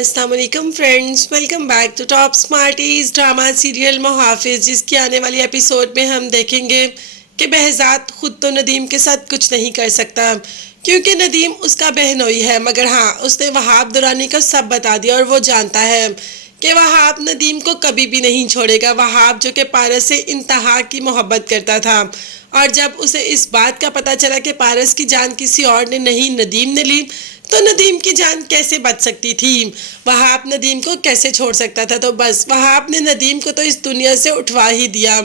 अस्सलाम वालेकुम friends, welcome back to top smarties drama serial Muhafiz, जिसकी आने वाली एपिसोड में हम देखेंगे कि behज़ाद खुद तो नदीम के साथ कुछ नहीं कर सकता क्योंकि नदीम उसका बहनोई है, मगर हाँ उसने वहाब दुरानी को सब बता दिया और वो जानता है कि वहाब नदीम को कभी भी नहीं छोड़ेगा। वहाब जो कि पारस से इंतहा की मोहब्बत करता था, और जब उसे इस बात का पता चला कि पारस की जान किसी और ने नहीं नदीम ने ली, तो नदीम की जान कैसे बच सकती थी। वहाब नदीम को कैसे छोड़ सकता था। तो बस वहाब ने नदीम को तो इस दुनिया से उठवा ही दिया।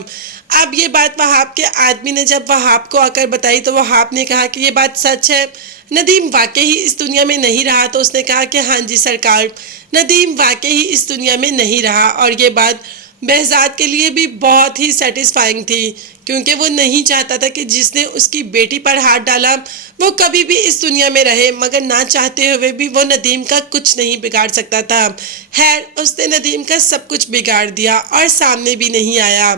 अब ये बात वहाब के आदमी ने जब वहाब को आकर बताई तो वहाब ने कहा कि ये बात सच है, नदीम वाकई ही इस दुनिया में नहीं रहा। तो उसने कहा कि हाँ जी सरकार, नदीम वाकई ही इस दुनिया में नहीं रहा। और ये बात behज़ाद के लिए भी बहुत ही सेटिस्फाइंग थी, क्योंकि वो नहीं चाहता था कि जिसने उसकी बेटी पर हाथ डाला वो कभी भी इस दुनिया में रहे, मगर ना चाहते हुए भी वो नदीम का कुछ नहीं बिगाड़ सकता था। खैर उसने नदीम का सब कुछ बिगाड़ दिया और सामने भी नहीं आया।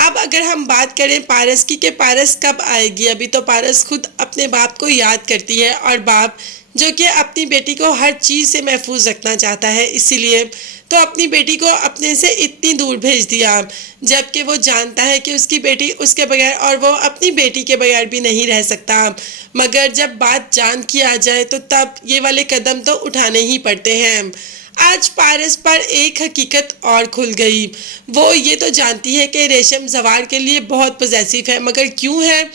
अब अगर हम बात करें पारस की कि पारस कब आएगी, अभी तो पारस खुद अपने बाप को याद करती है, और बाप जो कि अपनी बेटी को हर चीज़ से महफूज रखना चाहता है, इसीलिए तो अपनी बेटी को अपने से इतनी दूर भेज दिया, जबकि वो जानता है कि उसकी बेटी उसके बगैर और वो अपनी बेटी के बगैर भी नहीं रह सकता। मगर जब बात जान की आ जाए तो तब ये वाले कदम तो उठाने ही पड़ते हैं। आज पारस पर एक हकीकत और खुल गई। वो ये तो जानती है कि रेशम जवार के लिए बहुत पॉजेसिव है, मगर क्यों है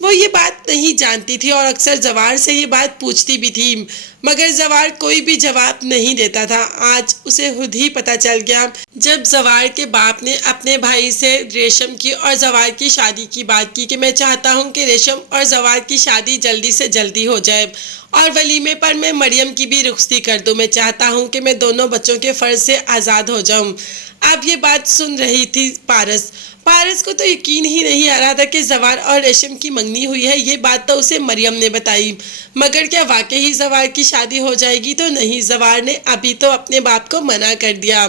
वो ये बात नहीं जानती थी, और अक्सर जवार से ये बात पूछती भी थी, मगर जवार कोई भी जवाब नहीं देता था। आज उसे खुद ही पता चल गया जब जवार के बाप ने अपने भाई से रेशम की और जवार की शादी की बात की कि मैं चाहता हूँ कि रेशम और जवार की शादी जल्दी से जल्दी हो जाए, और वलीमे पर मैं मरियम की भी रुखसती कर दूँ। मैं चाहता हूँ कि मैं दोनों बच्चों के फ़र्ज से आज़ाद हो जाऊँ। अब ये बात सुन रही थी पारस को तो यकीन ही नहीं आ रहा था कि जवार और रेशम की मंगनी हुई है। ये बात तो उसे मरियम ने बताई, मगर क्या वाकई ही जवार की शादी हो जाएगी? तो नहीं, जवार ने अभी तो अपने बाप को मना कर दिया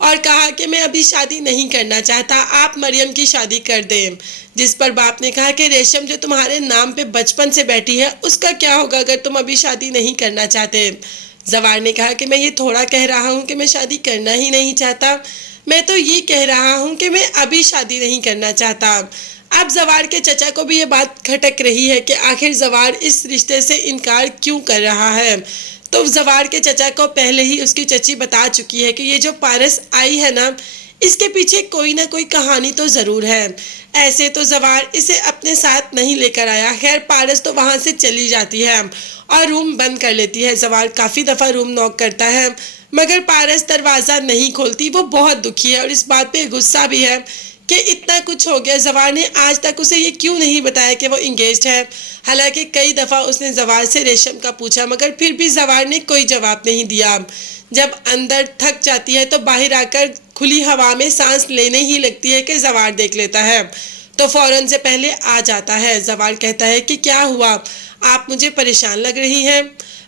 और कहा कि मैं अभी शादी नहीं करना चाहता, आप मरियम की शादी कर दें। जिस पर बाप ने कहा कि रेशम जो तुम्हारे नाम पे बचपन से बैठी है उसका क्या होगा अगर तुम अभी शादी नहीं करना चाहते। जवार ने कहा कि मैं ये थोड़ा कह रहा हूँ कि मैं शादी करना ही नहीं चाहता, मैं तो ये कह रहा हूँ कि मैं अभी शादी नहीं करना चाहता। अब जवार के चचा को भी ये बात खटक रही है कि आखिर जवार इस रिश्ते से इनकार क्यों कर रहा है। तो जवार के चचा को पहले ही उसकी चची बता चुकी है कि ये जो पारस आई है ना, इसके पीछे कोई ना कोई कहानी तो ज़रूर है। ऐसे तो जवार इसे अपने साथ नहीं लेकर आया। खैर पारस तो वहाँ से चली जाती है और रूम बंद कर लेती है। जवार काफ़ी दफ़ा रूम नॉक करता है, मगर पारस दरवाज़ा नहीं खोलती। वो बहुत दुखी है और इस बात पे गुस्सा भी है कि इतना कुछ हो गया, जवार ने आज तक उसे ये क्यों नहीं बताया कि वो इंगेज्ड है। हालांकि कई दफ़ा उसने जवार से रेशम का पूछा, मगर फिर भी जवार ने कोई जवाब नहीं दिया। जब अंदर थक जाती है तो बाहर आकर खुली हवा में सांस लेने ही लगती है कि जवार देख लेता है, तो फ़ौरन से पहले आ जाता है। जवार कहता है कि क्या हुआ, आप मुझे परेशान लग रही हैं।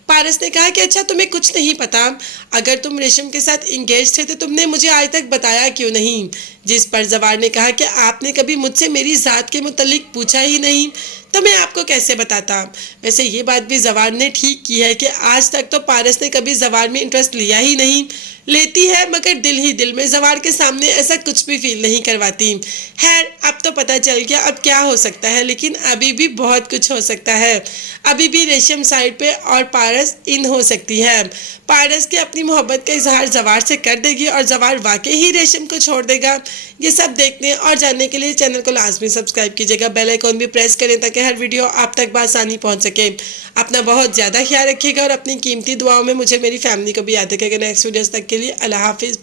पारस ने कहा कि अच्छा तुम्हें कुछ नहीं पता, अगर तुम रेशम के साथ इंगेज थे तो तुमने मुझे आज तक बताया क्यों नहीं। जिस पर जवार ने कहा कि आपने कभी मुझसे मेरी ज़ात के मुतल्लिक पूछा ही नहीं, तो मैं आपको कैसे बताता। वैसे ये बात भी जवार ने ठीक की है कि आज तक तो पारस ने कभी जवार में इंटरेस्ट लिया ही नहीं, लेती है मगर दिल ही दिल में, जवार के सामने ऐसा कुछ भी फील नहीं करवाती। खैर अब तो पता चल गया अब क्या हो सकता है, लेकिन अभी भी बहुत कुछ हो सकता है। अभी भी रेशम साइड पे और पारस इन हो सकती है। पारस की अपनी मोहब्बत का इजहार जवार से कर देगी और जवार वाकई ही रेशम को छोड़ देगा। ये सब देखने और जानने के लिए चैनल को लाजमी सब्सक्राइब कीजिएगा, बेल आइकॉन भी प्रेस करें ताकि हर वीडियो आप तक बआसानी पहुंच सके। अपना बहुत ज़्यादा ख्याल रखिएगा और अपनी कीमती दुआओं में मुझे मेरी फैमिली को भी याद रखिएगा। नेक्स्ट वीडियोस तक के लिए अल्लाह हाफिज़।